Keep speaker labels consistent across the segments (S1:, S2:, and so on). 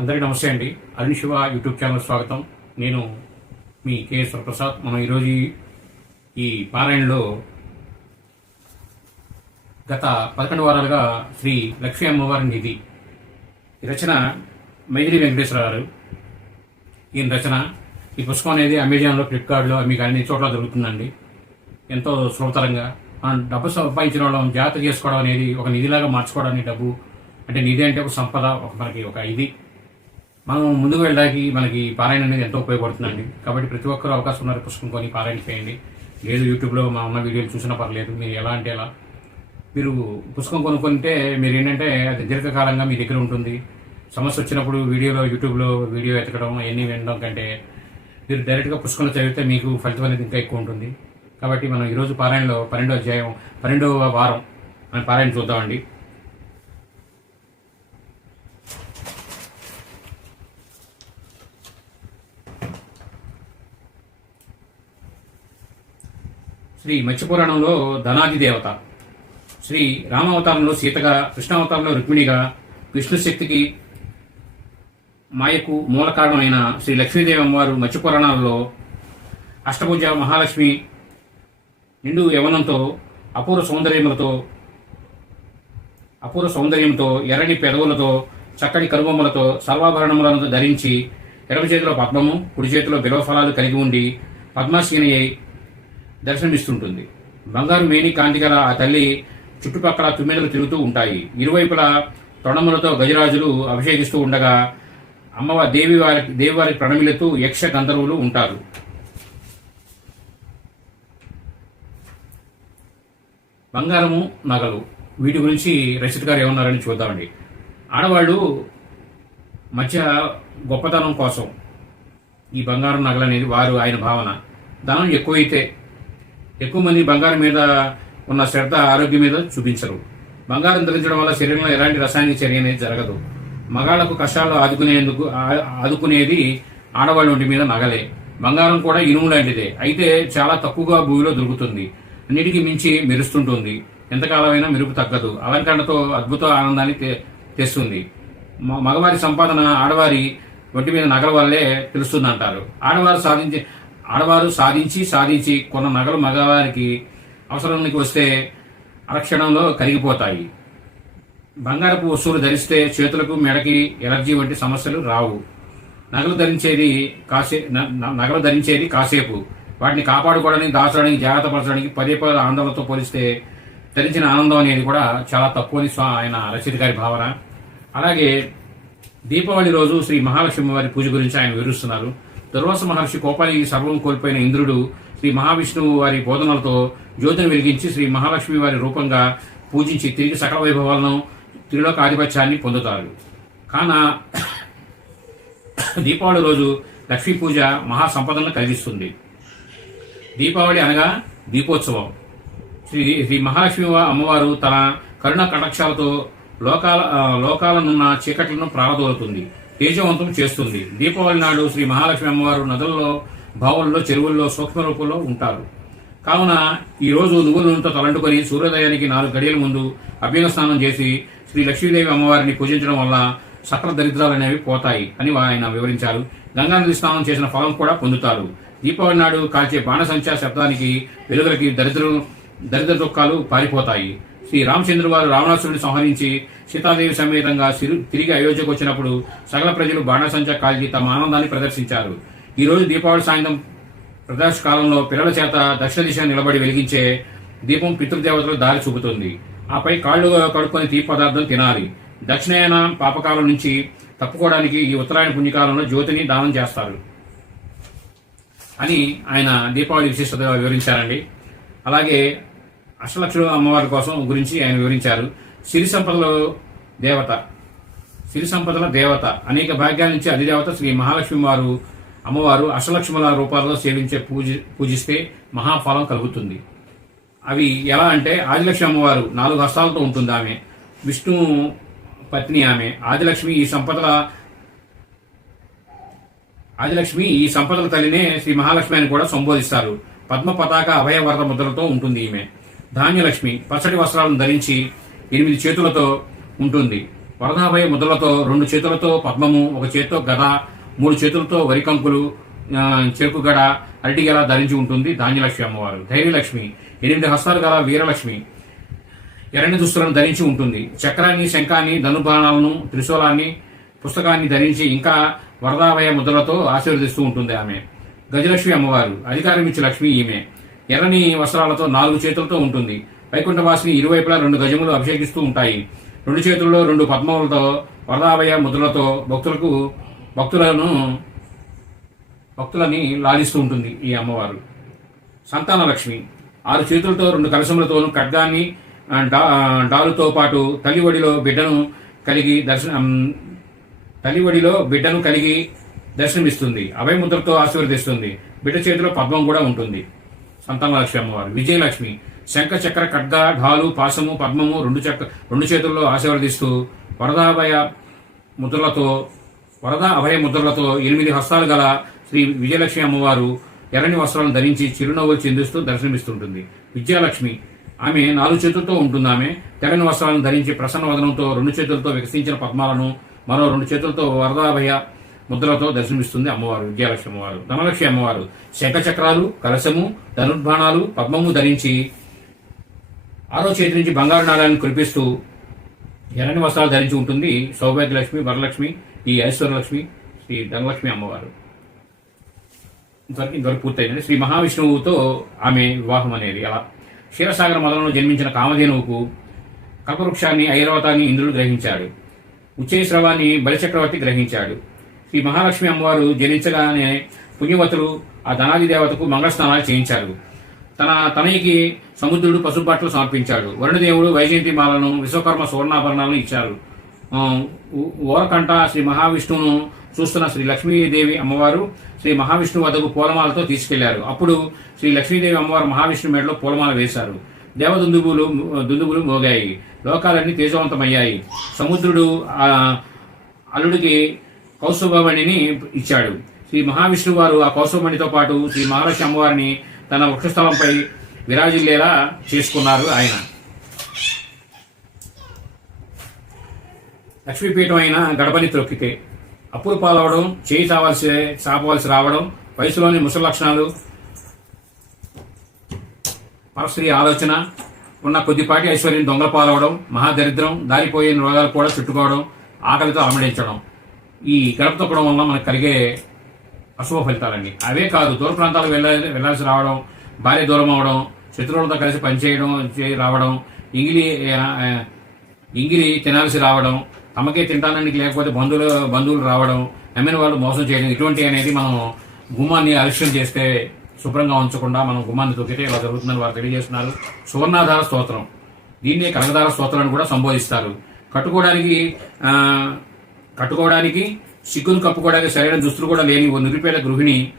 S1: అందరికీ నమస్తే అండి. అరుణ్ శివ యూట్యూబ్ ఛానల్ స్వాగతం. నేను మీ కేఎస్ ప్రసాద్ మనం ఈరోజు ఈ- పారాయణలో గత పదకొండు వారాలుగా శ్రీ లక్ష్మీ అమ్మవారి నిధి ఈ రచన మైదిరి వెంకటేశ్వర గారు. ఈయన రచన ఈ పుస్తకం అనేది అమెజాన్లో ఫ్లిప్కార్ట్లో మీకు అన్ని చోట్ల దొరుకుతుందండి. ఎంతో సులభతరంగా మనం డబ్బు సంపాదించిన వాళ్ళం జాగ్రత్త చేసుకోవడం అనేది ఒక నిధిలాగా మార్చుకోవడానికి డబ్బు అంటే నిధి అంటే ఒక సంపద ఒక మనకి ఒక ఇది. మనం ముందుకు వెళ్ళడానికి మనకి పారాయణ అనేది ఎంతో ఉపయోగపడుతుందండి. కాబట్టి ప్రతి ఒక్కరూ అవకాశం ఉన్నారు పుస్తకం కొని పారాయణ చేయండి. లేదు యూట్యూబ్లో మా ఉన్న వీడియోలు చూసినా పర్లేదు మీరు ఎలా అంటే ఎలా. మీరు పుస్తకం కొనుక్కుంటే మీరు ఏంటంటే అది దీర్ఘకాలంగా మీ దగ్గర ఉంటుంది. సమస్య వచ్చినప్పుడు వీడియోలో యూట్యూబ్లో వీడియో ఎతకడం అవన్నీ వినడం కంటే మీరు డైరెక్ట్గా పుస్తకంలో చదివితే మీకు ఫలితం అనేది ఇంకా ఎక్కువ ఉంటుంది. కాబట్టి మనం ఈరోజు పారాయణలో పన్నెండో అధ్యాయం పన్నెండవ వారం మనం పారాయణ చూద్దామండి. శ్రీ మత్స్యపురాణంలో ధనాది దేవత. శ్రీ రామావతారంలో సీతగా కృష్ణావతారంలో రుక్మిణిగా విష్ణు శక్తికి మాయకు మూల కారణమైన శ్రీ లక్ష్మీదేవి అమ్మవారు మత్స్యపురాణాలలో అష్టభుజ మహాలక్ష్మి నిండు యవనంతో అపూర్వ సౌందర్యములతో అపూర్వ సౌందర్యంతో ఎర్రని పెదవులతో చక్కటి కరుబొమ్మలతో సర్వాభరణములను ధరించి ఎడమ చేతిలో పద్మము కుడి చేతిలో బిలవఫలాలు కలిగి ఉండి పద్మాసీని దర్శనమిస్తుంటుంది. బంగారు మేని కాంతి గల ఆ తల్లి చుట్టుపక్కల తుమ్మెదలు తిరుగుతూ ఉంటాయి. ఇరువైపులా తొణములతో గజరాజులు అభిషేకిస్తూ ఉండగా అమ్మవారి దేవి వారి దేవివారి ప్రణమిలతో యక్ష గంధర్వులు ఉంటారు. బంగారము నగలు. వీటి గురించి రచిత గారు ఏమన్నారని చూద్దామండి. ఆడవాళ్ళు మధ్య గొప్పతనం కోసం ఈ బంగారం నగలు అనేది వారు ఆయన భావన. ధనం ఎక్కువైతే ఎక్కువ మంది బంగారం మీద ఉన్న శ్రద్ధ ఆరోగ్యం మీద చూపించరు. బంగారం ధరించడం వల్ల శరీరంలో ఎలాంటి రసాయనిక చర్య అనేది జరగదు. మగాళ్ళకు కష్టాలు ఆదుకునేందుకు ఆదుకునేది ఆడవాళ్ళ ఒంటి మీద నగలే. బంగారం కూడా ఇనుము లాంటిదే. అయితే చాలా తక్కువగా భూమిలో దొరుకుతుంది. అన్నిటికీ మించి మెరుస్తుంటుంది. ఎంతకాలమైనా మెరుపు తగ్గదు. అలంకరణతో అద్భుత ఆనందాన్ని తె- తెస్తుంది. మ- మగవారి సంపాదన ఆడవారి ఒంటి మీద నగల వల్లే తెలుస్తుంది అంటారు ఆడవారు సాధించే ఆడవారు సాధించి సాధించి కొన్న నగలు మగవారికి అవసరానికి వస్తే అరక్షణంలో కరిగిపోతాయి. బంగారపు వస్తువులు ధరిస్తే చేతులకు మెడకి ఎలర్జీ వంటి సమస్యలు రావు. నగలు ధరించేది కాసే నగలు ధరించేది కాసేపు. వాటిని కాపాడుకోవడానికి దాచడానికి జాగ్రత్త పరచడానికి పదే పదే ఆందోళనతో పోలిస్తే ధరించిన ఆనందం అనేది కూడా చాలా తక్కువని స్వా- ఆయన రచయిత గారి భావన. అలాగే దీపావళి రోజు శ్రీ మహాలక్ష్మి వారి పూజ గురించి ఆయన వివరిస్తున్నారు. దుర్వాస మహర్షి కోపానికి సర్వం కోల్పోయిన ఇంద్రుడు శ్రీ మహావిష్ణువు వారి బోధనలతో జ్యోతిని వెలిగించి శ్రీ మహాలక్ష్మి వారి రూపంగా పూజించి తిరిగి సకల వైభవాలను త్రిలోక ఆధిపత్యాన్ని పొందుతారు. కాన దీపావళి రోజు లక్ష్మీ పూజ మహా సంపదలను కలిగిస్తుంది. దీపావళి అనగా దీపోత్సవం. శ్రీ శ్రీ మహాలక్ష్మి అమ్మవారు తన కరుణ కటాక్షాలతో లోకాల లోకాలనున్న చీకట్లను ప్రారదోలుతుంది తేజవంతం చేస్తుంది. దీపావళి నాడు శ్రీ మహాలక్ష్మి అమ్మవారు నదుల్లో భావంలో చెరువుల్లో సూక్ష్మ రూపంలో ఉంటారు. కావున ఈ రోజు నువ్వుల నూనెతో తలంటుకొని సూర్యోదయానికి నాలుగు గడియల ముందు అభ్యంగ స్నానం చేసి శ్రీ లక్ష్మీదేవి అమ్మవారిని పూజించడం వల్ల సకల దరిద్రాలు అనేవి పోతాయి అని ఆయన వివరించారు. గంగానది స్నానం చేసిన ఫలం కూడా పొందుతారు. దీపావళి నాడు కాల్చే బాణసంచా శబ్దానికి వెలుగులకి దరిద్రం దరిద్ర దుఃఖాలు పారిపోతాయి. శ్రీ రామచంద్ర వారు రావణాసురుడిని సంహరించి సీతాదేవి సమేతంగా సిరు- తిరిగి అయోధ్యకు వచ్చినప్పుడు సకల ప్రజలు బాణసంచా కాల్చి తమ ఆనందాన్ని ప్రదర్శించారు. ఈ రోజు దీపావళి సాయంత్రం ప్రదర్శ కాలంలో పిల్లల చేత దక్షిణ దిశ నిలబడి వెలిగించే దీపం పితృదేవతలు దారి చూపుతుంది. ఆపై కాళ్ళు కడుక్కొని తీపి పదార్థం తినాలి. దక్షిణాయన పాపకాలం నుంచి తప్పుకోవడానికి ఈ ఉత్తరాయణ పుణ్యకాలంలో జ్యోతిని దానం చేస్తారు అని ఆయన దీపావళి విశిష్టత వివరించారండి. అలాగే అష్టలక్ష్మి అమ్మవారి కోసం గురించి ఆయన వివరించారు. సిరి సంపదల దేవత సిరి సంపదల దేవత అనేక భాగ్యాల నుంచి అధిదేవత శ్రీ మహాలక్ష్మి వారు అమ్మవారు అష్టలక్ష్ముల రూపాలలో సేవించే పూజ పూజిస్తే మహాఫలం కలుగుతుంది. అవి ఎలా అంటే ఆదిలక్ష్మి అమ్మవారు నాలుగు హస్తాలతో ఉంటుంది ఆమె. విష్ణు పత్ని ఆమె. ఆదిలక్ష్మి ఈ సంపదల ఆదిలక్ష్మి ఈ సంపదల తల్లినే శ్రీ మహాలక్ష్మి అని కూడా సంబోధిస్తారు. పద్మ పతాక అభయ ముద్రలతో ఉంటుంది ఈమె. ధాన్యలక్ష్మి పచ్చడి వస్త్రాలను ధరించి ఎనిమిది చేతులతో ఉంటుంది. వరదాభయ ముద్రలతో రెండు చేతులతో పద్మము ఒక చేతితో గద మూడు చేతులతో వరికంకులు చెరుకుగడ చెరుకు గడ అరటి గల ధరించి ఉంటుంది ధాన్యలక్ష్మి అమ్మవారు. ధైర్యలక్ష్మి ఎనిమిది హస్తాలు గల వీరలక్ష్మి ఎర్రని దుస్తులను ధరించి ఉంటుంది. చక్రాన్ని శంఖాన్ని ధనుబాణాలను త్రిశూలాన్ని పుస్తకాన్ని ధరించి ఇంకా వరదాభయ ముద్రలతో ఆశీర్వదిస్తూ ఉంటుంది ఆమె. గజలక్ష్మి అమ్మవారు అధికారం ఇచ్చే లక్ష్మి ఈమె. ఎర్రని వస్త్రాలతో నాలుగు చేతులతో ఉంటుంది. వైకుంఠవాసిని ఇరువైపులా రెండు గజములు అభిషేకిస్తూ ఉంటాయి. రెండు చేతుల్లో రెండు పద్మములతో వరదాభయ ముద్రలతో భక్తులకు భక్తులను భక్తులని లాలిస్తూ ఉంటుంది ఈ అమ్మవారు. సంతాన లక్ష్మి ఆరు చేతులతో రెండు కలశములతోనూ ఖడ్గాన్ని డాలుతో పాటు తల్లివడిలో బిడ్డను కలిగి దర్శనం తల్లివడిలో బిడ్డను కలిగి దర్శనమిస్తుంది. అభయముద్రతో ఆశీర్వదిస్తుంది. బిడ్డ చేతిలో పద్మం కూడా ఉంటుంది. సంతానలక్ష్మి అమ్మవారు విజయలక్ష్మి శంఖ చక్ర ఖడ్గ ఢాలు పాశము పద్మము రెండు చక్ర రెండు చేతుల్లో ఆశీర్వదిస్తూ వరదాభయ ముద్రలతో వరద అభయ ముద్రలతో ఎనిమిది హస్తాలు గల శ్రీ విజయలక్ష్మి అమ్మవారు ఎర్రని వస్త్రాలను ధరించి చిరునవ్వులు చెందిస్తూ దర్శనమిస్తుంటుంది. విజయలక్ష్మి ఆమె నాలుగు చేతులతో ఉంటుంది ఆమె. తెరని వస్త్రాలను ధరించి ప్రసన్న వదనంతో రెండు చేతులతో వికసించిన పద్మాలను మరో రెండు చేతులతో వరదాభయ ముద్రలతో దర్శనమిస్తుంది అమ్మవారు విద్యాలక్ష్మి అమ్మవారు ధనలక్ష్మి అమ్మవారు. శంఖ చక్రాలు కలశము ధనుర్బాణాలు పద్మము ధరించి ఆరో చేతి నుంచి బంగారు నాణాలను కురిపిస్తూ ఎర్రని వస్త్రాలు ధరించి ఉంటుంది సౌభాగ్యలక్ష్మి వరలక్ష్మి ఈ ఐశ్వర్యలక్ష్మి శ్రీ ధనలక్ష్మి అమ్మవారు. ఇంతవరకు ఇంతవరకు పూర్తయింది శ్రీ మహావిష్ణువుతో ఆమె వివాహం అనేది. అలా క్షీరసాగర మదంలో జన్మించిన కామధేనువుకు కల్పవృక్షాన్ని ఐరావతాన్ని ఇంద్రుడు గ్రహించాడు. ఉచ్చైశ్రవాన్ని బలిచక్రవర్తి గ్రహించాడు. శ్రీ మహాలక్ష్మి అమ్మవారు జనించగానే పుణ్యవతులు ఆ ధనాది దేవతకు మంగళస్నానాలు చేయించారు. తన తనయ్యకి సముద్రుడు పసుపు సమర్పించాడు. వరుణదేవుడు వైజయంతి మాలను విశ్వకర్మ సువర్ణాభరణాలను ఇచ్చారు. ఓరకంట శ్రీ మహావిష్ణువును చూస్తున్న శ్రీ లక్ష్మీదేవి అమ్మవారు శ్రీ మహావిష్ణు వద్దకు పూలమాలతో తీసుకెళ్ళారు. అప్పుడు శ్రీ లక్ష్మీదేవి అమ్మవారు మహావిష్ణు మేడలో పూలమాల వేశారు. దేవదుందుబులు దుందుబులు మోగాయి. లోకాలన్నీ తేజవంతమయ్యాయి. సముద్రుడు ఆ అల్లుడికి కౌస్తుభమణిని ఇచ్చాడు. శ్రీ మహావిష్ణువు వారు ఆ కౌస్తుభమణితో పాటు శ్రీ మహాలక్ష్మి అమ్మవారిని తన వృక్షస్థలంపై విరాజిల్లేలా చేసుకున్నారు ఆయన. లక్ష్మీపీఠం అయిన గడపని త్రొక్కితే అప్పులు పాలవడం చేయి చావాల్సి చాపవలసి రావడం వయసులోని ముసలి లక్షణాలు పరస్త్రీ ఆలోచన ఉన్న కొద్దిపాటి ఐశ్వర్యం దొంగల పాలవడం మహాదరిద్రం దారిపోయే రోగాలు కూడా చుట్టుకోవడం ఆకలితో అలమడించడం. ఈ గడప తొక్కడం వల్ల మనకు కలిగే అశుభ ఫలితాలండి. అవే కాదు దూర ప్రాంతాలకు వెళ్ళ వెళ్ళాల్సి రావడం భార్య దూరం అవడం శత్రువులతో కలిసి పనిచేయడం రావడం ఇంగిలి ఇంగిలి తినాల్సి రావడం తమకే తింటానికి లేకపోతే బంధువులు బంధువులు రావడం నమ్మిన వాళ్ళు మోసం చేయడం ఇటువంటి అనేది మనం గుమ్మాన్ని అలక్ష్యం చేస్తే శుభ్రంగా ఉంచకుండా మనం గుమ్మాన్ని తొక్కితే ఇలా జరుగుతుందని వారు తెలియజేస్తున్నారు. సువర్ణాధార స్తోత్రం. దీన్నే కనకదార స్తోత్రాన్ని కూడా సంబోధిస్తారు. కట్టుకోవడానికి కట్టుకోవడానికి సిగ్గును కప్పుకోవడానికి సరైన దుస్తులు కూడా లేని ఓ నిరుపేద గృహిణి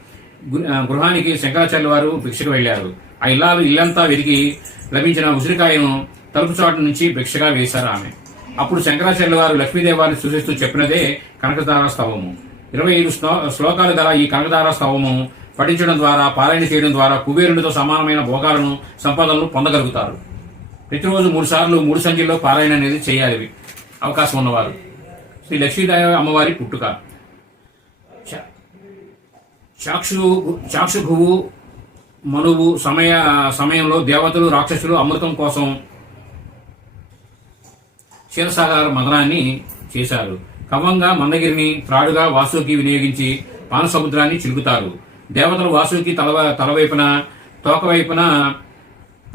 S1: గృహానికి శంకరాచార్య వారు భిక్షకు వెళ్ళారు ఆ ఇల్లాలు ఇల్లంతా వెతికి లభించిన ఉసిరికాయను తలుపు చాటు నుంచి భిక్షగా వేశారు ఆమె. అప్పుడు శంకరాచార్య వారు లక్ష్మీదేవి సూచిస్తూ చెప్పినదే కనకదార స్తవము. ఇరవై ఐదు శ్లోకాలు గల ఈ కనకదార స్తవము పఠించడం ద్వారా పారాయణ చేయడం ద్వారా కుబేరునితో సమానమైన భోగాలను సంపదలను పొందగలుగుతారు. ప్రతిరోజు మూడు సార్లు మూడు సంఖ్యలో పారాయణ అనేది చేయాలి. అవకాశం ఉన్నవారు. శ్రీ లక్ష్మీదేవి అమ్మవారి పుట్టుక. చ- చాక్షు చాక్షుభువు మనువు సమయ సమయంలో దేవతలు రాక్షసులు అమృతం కోసం క్షీరసాగర మదనాన్ని చేశారు. కవంగా మందగిరిని త్రాడుగా వాసుకి వినియోగించి పానసముద్రాన్ని చిలుకుతారు. దేవతలు వాసుకి తల తలవైపున తోకవైపున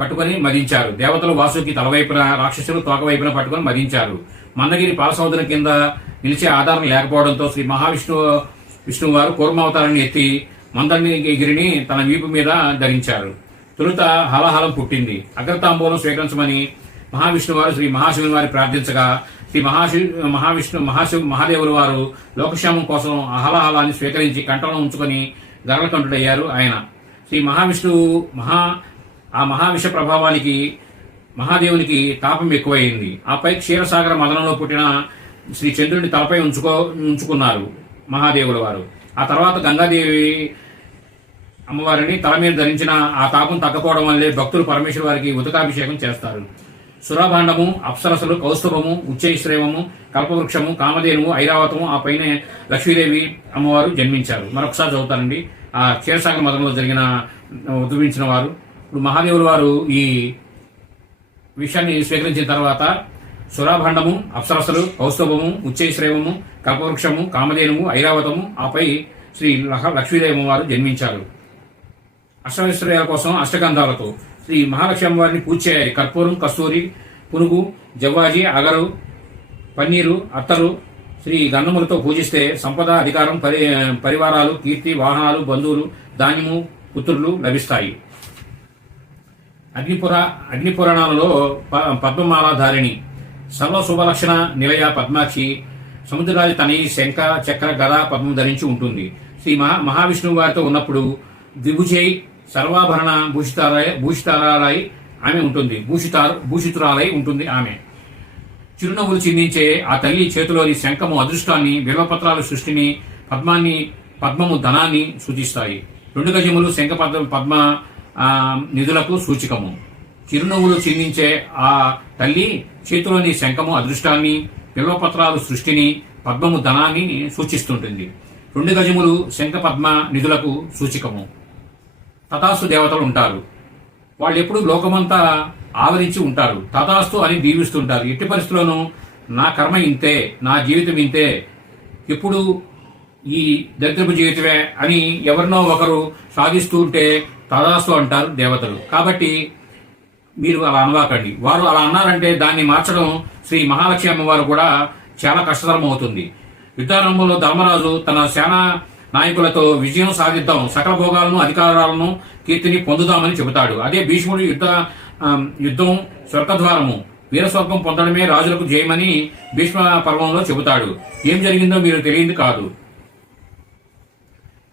S1: పట్టుకొని మదించారు. దేవతలు వాసుకి తలవైపున రాక్షసులు తోకవైపున పట్టుకొని మదించారు. మందగిరి పాలసముద్రం కింద నిలిచే ఆధారం లేకపోవడంతో శ్రీ మహావిష్ణు విష్ణువు వారు కూర్మావతారాన్ని ఎత్తి మందగిరిని తన వీపు మీద ధరించారు. తొలుత హలహలం పుట్టింది. అగ్రతాంబూలం స్వీకరించమని మహావిష్ణు వారు శ్రీ మహాశివుని వారి ప్రార్థించగా శ్రీ మహాశి మహావిష్ణు మహాశివు మహాదేవుల వారు లోకక్షేమం కోసం అహలహలాన్ని స్వీకరించి కంఠంలో ఉంచుకొని గరళకంఠుడయ్యారు ఆయన. శ్రీ మహావిష్ణువు మహా ఆ మహావిష ప్రభావానికి మహాదేవునికి తాపం ఎక్కువైంది. ఆపై క్షీరసాగర మదనంలో పుట్టిన శ్రీ చంద్రుడిని తలపై ఉంచుకో ఉంచుకున్నారు మహాదేవుల వారు. ఆ తర్వాత గంగాదేవి అమ్మవారిని తల మీద ధరించిన ఆ తాపం తగ్గపోవడం వల్లే భక్తులు పరమేశ్వర వారికి ఉదకాభిషేకం చేస్తారు. సురాభాండము అప్సరసలు కౌస్తుభము ఉచ్చైశ్రేవము కల్పవృక్షము కామధేనువు ఐరావతము ఆ పైన లక్ష్మీదేవి అమ్మవారు జన్మించారు. మరొకసారి చదువుతారండి ఆ క్షీరసాగర మతంలో జరిగిన ఉద్భవించిన వారు ఇప్పుడు మహాదేవుల వారు ఈ విషయాన్ని స్వీకరించిన తర్వాత సురాభండము అప్సరసలు కౌస్తభము ఉచ్చైశ్రేవము కల్పవృక్షము కామధేనుము ఐరావతము ఆపై శ్రీ లహ- వారు జన్మించారు. అష్టైశ్వర్యాల కోసం అష్టగంధాలతో శ్రీ మహాలక్ష్మి అమ్మవారిని పూజ చేయాలి. కర్పూరం కస్తూరి పునుగు జవ్వాజి అగరు పన్నీరు అత్తరు శ్రీ గంధములతో పూజిస్తే సంపద అధికారం పరి పరివారాలు కీర్తి వాహనాలు బంధువులు ధాన్యము పుత్రులు లభిస్తాయి. అగ్నిపుర అగ్నిపురాణాలలో ప- పద్మమాలాధారిణి. సర్వ శుభలక్షణ నిలయ పద్మాక్షి. సముద్రరాజు తని శంఖ చక్ర గద పద్మం ధరించి ఉంటుంది. శ్రీ మహా మహావిష్ణువు వారితో ఉన్నప్పుడు దిగుజై సర్వాభరణ భూషితాలై భూషితారాలై ఆమె ఉంటుంది. భూషితారు భూషితురాలై ఉంటుంది ఆమె. చిరునవ్వులు చిందించే ఆ తల్లి చేతిలోని శంఖము అదృష్టాన్ని బిల్వపత్రాలు సృష్టిని పద్మాన్ని పద్మము ధనాన్ని సూచిస్తాయి. రెండు గజములు శంఖ పద్మ పద్మ నిధులకు సూచికము. చిరునవ్వులు చిందించే ఆ తల్లి చేతిలోని శంఖము అదృష్టాన్ని బిల్వపత్రాలు సృష్టిని పద్మము ధనాన్ని సూచిస్తుంటుంది. రెండు గజములు శంఖ పద్మ నిధులకు సూచికము. తథాస్తు దేవతలు ఉంటారు. వాళ్ళు ఎప్పుడు లోకమంతా ఆవరించి ఉంటారు. తథాస్తు అని దీవిస్తుంటారు. ఎట్టి పరిస్థితుల్లోనూ నా కర్మ ఇంతే నా జీవితం ఇంతే. ఎప్పుడు ఈ దరిద్రపు జీవితమే అని ఎవరినో ఒకరు సాధిస్తూ ఉంటే తథాస్తు అంటారు దేవతలు. కాబట్టి మీరు అలా అనవాకండి వారు అలా అన్నారంటే దాన్ని మార్చడం శ్రీ మహాలక్ష్మి అమ్మవారు కూడా చాలా కష్టతరం అవుతుంది. యుద్ధారంభంలో ధర్మరాజు తన సేనా నాయకులతో విజయం సాధిద్దాం సకల భోగాలను అధికారాలను కీర్తిని పొందుదామని చెబుతాడు. అదే భీష్ముడు యుద్ధ యుద్ధం స్వర్గద్వారము. వీరస్వర్గం పొందడమే రాజులకు జయమని భీష్మ పర్వంలో చెబుతాడు. ఏం జరిగిందో మీరు తెలియంది కాదు.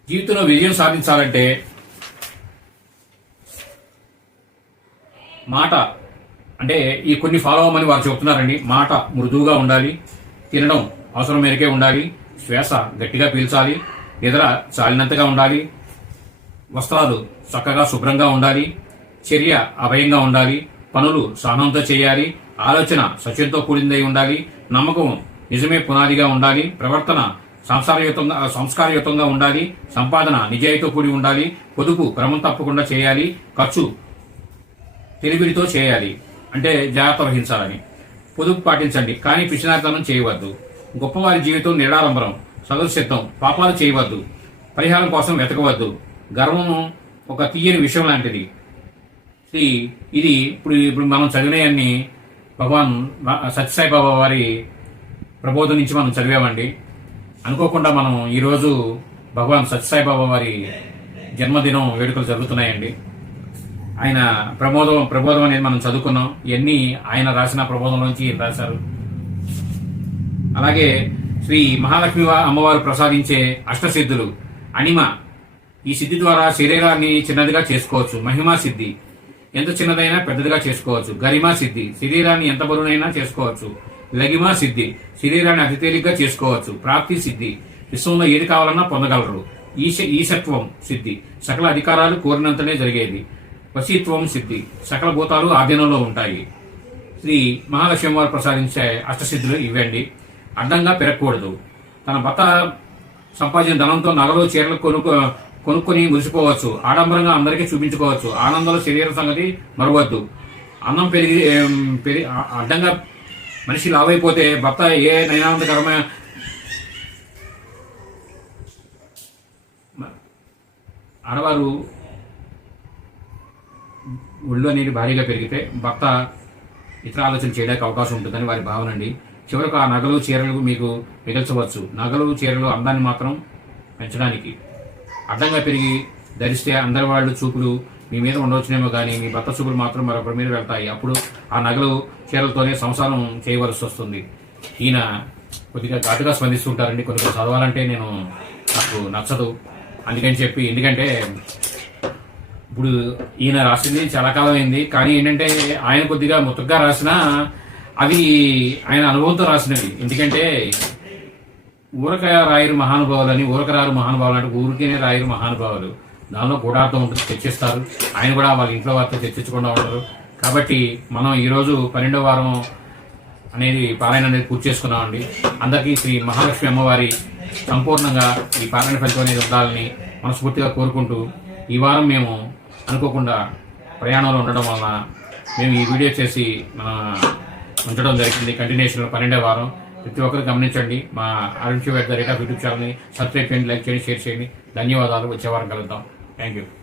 S1: జీవితంలో విజయం సాధించాలంటే మాట అంటే ఈ కొన్ని ఫాలో అవ్వమని వారు చెప్తున్నారండి. మాట మృదువుగా ఉండాలి తినడం అవసరం మేరకే ఉండాలి శ్వాస గట్టిగా పీల్చాలి నిద్ర చాలినంతగా ఉండాలి వస్త్రాలు చక్కగా శుభ్రంగా ఉండాలి చర్య అభయంగా ఉండాలి పనులు సహనంతో చేయాలి ఆలోచన సత్యంతో కూడిందై ఉండాలి నమ్మకం నిజమే పునాదిగా ఉండాలి ప్రవర్తన సంసారయుతంగా సంస్కారయుతంగా ఉండాలి సంపాదన నిజాయితీతో కూడి ఉండాలి పొదుపు క్రమం తప్పకుండా చేయాలి ఖర్చు తెలివిడితో చేయాలి అంటే జాగ్రత్త వహించాలని. పొదుపు పాటించండి కానీ పిచ్చినార్థనం చేయవద్దు. గొప్పవారి జీవితం నిరాడంబరం సదృశ్యత్వం పాపాలు చేయవద్దు. పరిహారం కోసం వెతకవద్దు. గర్వము ఒక తీయని విషయం లాంటిది. ఇది ఇప్పుడు ఇప్పుడు మనం చదివినవన్నీ భగవాన్ సత్యసాయి బాబా వారి ప్రబోధం నుంచి మనం చదివామండి. అనుకోకుండా మనం ఈరోజు భగవాన్ సత్యసాయిబాబా వారి జన్మదినం వేడుకలు జరుగుతున్నాయండి. ఆయన ప్రబోధం ప్రబోధం అనేది మనం చదువుకున్నాం. ఇవన్నీ ఆయన రాసిన ప్రబోధంలోంచి ఈయన రాశారు. అలాగే శ్రీ మహాలక్ష్మి అమ్మవారు ప్రసాదించే అష్టసిద్ధులు అనిమ ఈ సిద్ధి ద్వారా శరీరాన్ని చిన్నదిగా చేసుకోవచ్చు. మహిమా సిద్ధి ఎంత చిన్నదైనా పెద్దదిగా చేసుకోవచ్చు. గరిమా సిద్ధి శరీరాన్ని ఎంత బరువునైనా చేసుకోవచ్చు. లగిమా సిద్ధి. శరీరాన్ని అతి తేలిగ్గా చేసుకోవచ్చు. ప్రాప్తి సిద్ధి. విశ్వంలో ఏది కావాలన్నా పొందగలరు. ఈశ ఈశత్వం సిద్ధి. సకల అధికారాలు కోరినంతనే జరిగేది. వశీత్వం సిద్ధి. సకల భూతాలు ఆధీనంలో ఉంటాయి. శ్రీ మహాలక్ష్మి వారు ప్రసాదించే అష్టసిద్ధులు ఇవ్వండి. అడ్డంగా పెరగకూడదు. తన భర్త సంపాదించిన ధనంతో నగలు చీరలు కొనుక్కో కొనుక్కొని మురిసిపోవచ్చు. ఆడంబరంగా అందరికీ చూపించుకోవచ్చు. ఆనందంలో శరీర సంగతి మరవద్దు. అన్నం పెరిగి పెరి అడ్డంగా మనిషి లావైపోతే భర్త ఏ నైనానందకరమైన ఆడవారు ఒళ్ళు అనేది భారీగా పెరిగితే భర్త ఇతర ఆలోచన చేయడానికి అవకాశం ఉంటుందని వారి భావన అండి. చివరకు ఆ నగలు చీరలు మీకు మిగల్చవచ్చు. నగలు చీరలు అందాన్ని మాత్రం పెంచడానికి అడ్డంగా పెరిగి ధరిస్తే అందరి వాళ్ళు చూపులు మీ మీద ఉండవచ్చునేమో కానీ మీ భర్త చూపులు మాత్రం మరొకరి మీద వెళ్తాయి. అప్పుడు ఆ నగలు చీరలతోనే సంసారం చేయవలసి వస్తుంది. ఈయన కొద్దిగా ఘాటుగా స్పందిస్తుంటారండి. కొన్ని కొన్ని చదవాలంటే నేను నాకు నచ్చదు. అందుకని చెప్పి ఎందుకంటే ఇప్పుడు ఈయన రాసింది చాలా కాలం అయింది. కానీ ఏంటంటే ఆయన కొద్దిగా ముతగ్గా రాసినా అవి ఆయన అనుభవంతో రాసినవి. ఎందుకంటే ఊరక రాయరు మహానుభావులు అని ఊరక రారు మహానుభావులు అంటే ఊరికేనే రాయరు మహానుభావులు. దానిలో గూఢార్థం ఉంటుంది చర్చిస్తారు ఆయన కూడా వాళ్ళ ఇంట్లో వారితో చర్చించకుండా ఉంటారు. కాబట్టి మనం ఈరోజు పన్నెండవ వారం అనేది పారాయణ అనేది పూర్తి చేసుకున్నామండి. అందరికీ శ్రీ మహాలక్ష్మి అమ్మవారి సంపూర్ణంగా ఈ పారాయణ ఫలితం అనేది ఉండాలని మనస్ఫూర్తిగా కోరుకుంటూ ఈ వారం మేము అనుకోకుండా ప్రయాణంలో ఉండడం వలన మేము ఈ వీడియో చేసి మన ఉంచడం జరిగింది కంటిన్యూషన్ పన్నెండవ వారం. ప్రతి ఒక్కరు గమనించండి. మా ఆరోగ్య ద రేట్ ఆఫ్ యూట్యూబ్ ఛానల్ని సబ్స్క్రైబ్ చేయండి లైక్ చేయండి షేర్ చేయండి. ధన్యవాదాలు. వచ్చే వారం కలుద్దాం. Thank you.